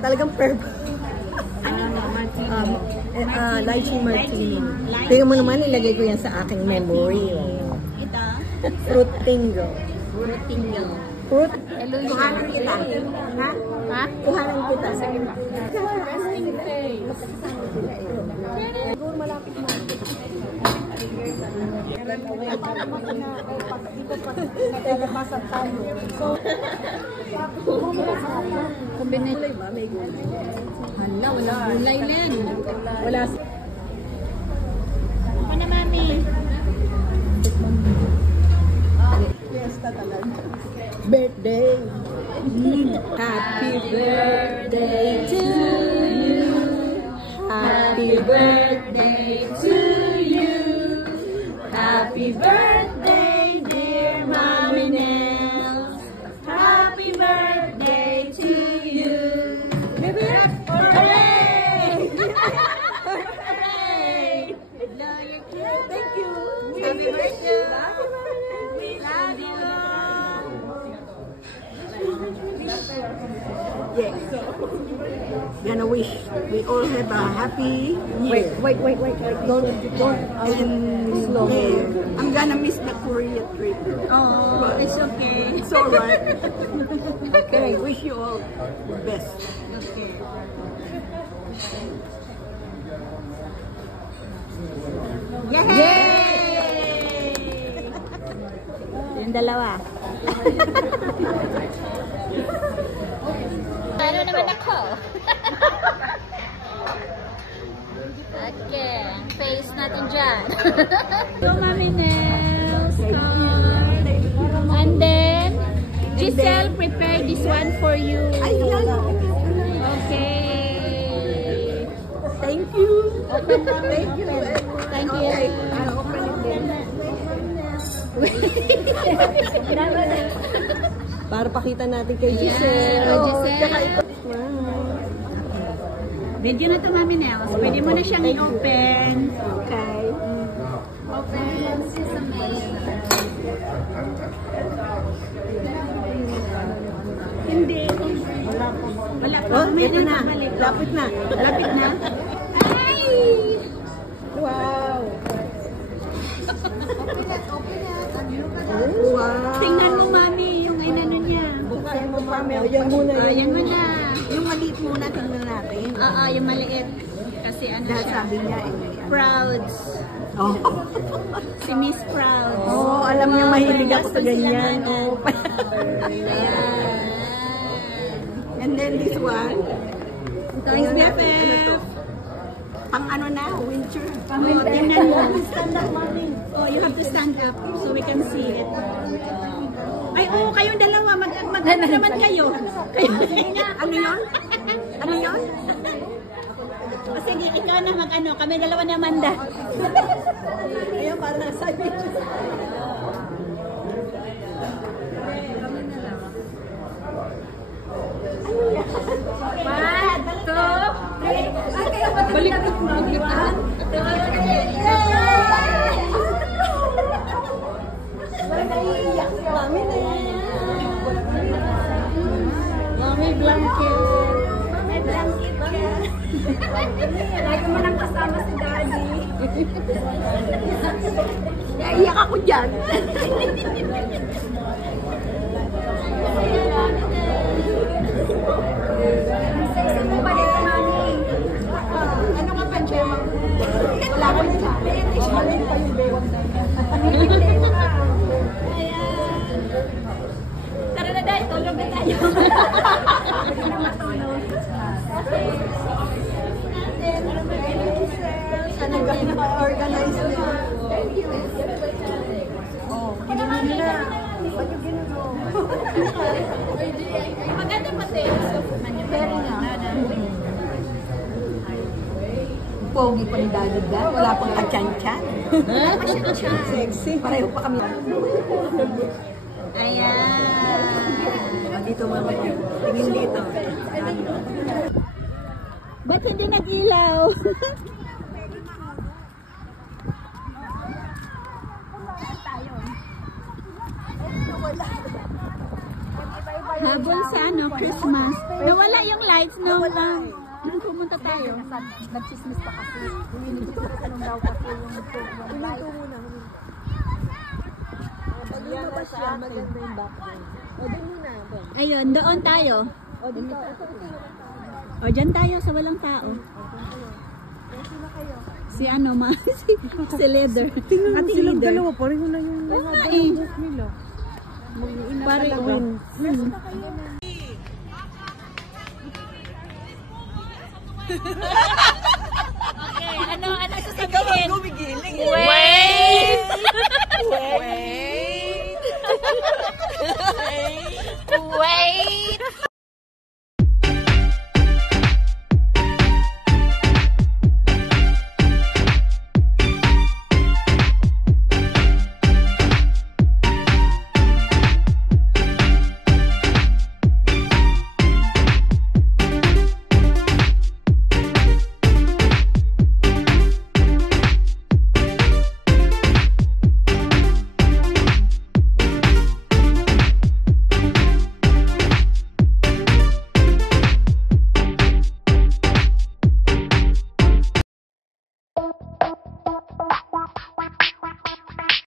Talagang perfect. Lychee martini. Tingnan mo naman, ilagay ko yan sa aking memory. Ito? Fruit tingle. Fruit tingle. Fruit? Kuhanan kita. Ha? Ha? Kuhanan kita. Sige ba? Resting face. Siguro malapit na. Nagkakabasan tayo. So, combination. Hala, wala. Gulay len. Wala. Ako na, mami. Fiesta talaga. Birthday. Happy birthday to you. Happy birthday to you. Happy birthday, dear Mommy Nels. Happy birthday to you. Hooray! Hooray! Thank you. Happy birthday. We love you. Yeah. Gonna wish we all have a happy year. Wait. Don't. Slow. Yeah. I'm gonna miss the Korea trip. Oh, it's okay. It's alright. Okay, wish you all the best. Okay. Yay! Yung dalawa. Ano naman ako? Okay, ang face natin dyan. So, Mami Nels, card. And then, Giselle prepared this one for you. Okay. Thank you. Open na. Thank you. Thank you. Okay, I'll open it then. Para pakita natin kay Giselle. Yeah, Giselle. Video na to, Mami Nels. Pwede mo na siyang i-open. Okay. Open sesame. Hindi. Wala pa. Oh, May ito na. nakabalik. Lapit na. Lapit na. Ay! Wow. Wow. Tingnan mo, Mami, yung inano niya. Buksan mo, Mami. Yan muna. Yan mo na. Yung maliit muna, tingnan natin. Oo, yung maliit. Kasi ano Dahil siya. sabi niya, Prouds. Oh. Si Miss Prouds. Oh, alam niya mahilig ako sa ganyan. Oh. Ayan. And then this one. Thanks, Ano BFF. to? Pang ano na, winter. Oh, tingnan mo. Stand up, Mami. Oh, you have to stand up so we can see it. Ay, oh, kayong dalawa. Mag-ano naman kayo. Ano yun? Ano yun? O sige, ikaw na mag-ano. Kami dalawa ni Amanda. Ayan, para nasa One, two, three. Balik na po. Mami na yan. Mami blanket. Mami blanket ka. Lagi mo nang kasama si Daddy. Naiyak ako dyan. Sexy mo ba dito, Mami? Ano ka pa dyan? Wala ko na sa akin. Ismalin pa yung bewang na yan. Tara na dahil, tulog na tayo. Pwede na matulog. Sana nag-organize na. Thank you. Oh, ginawa nila. Ba't yung ginagawa? Maganda pa tayo. Very nga. Pogi pa ni Daddy Dan. Wala pang kachan-chan. Sexy. Pareho pa kami. Ayan. Dito mama. Tingin dito. Ba't hindi nag-ilaw? Wala. Iba-iba Habol sa ano, Christmas. Nawala yung lights nung pumunta tayo. Nag-chismis pa kasi. Anong daw kasi yung light. Pag lumabas siya, maganda yung background. O, doon muna. Ayun, doon tayo. O, dito. O, dyan tayo sa walang tao. Si ano, si Leather. Tingnan mo Ate silang Leader. dalawa, pareho na yung Oo nga buhok eh. nila. Pareho. Okay, ano sasabihin? Wait! Wait!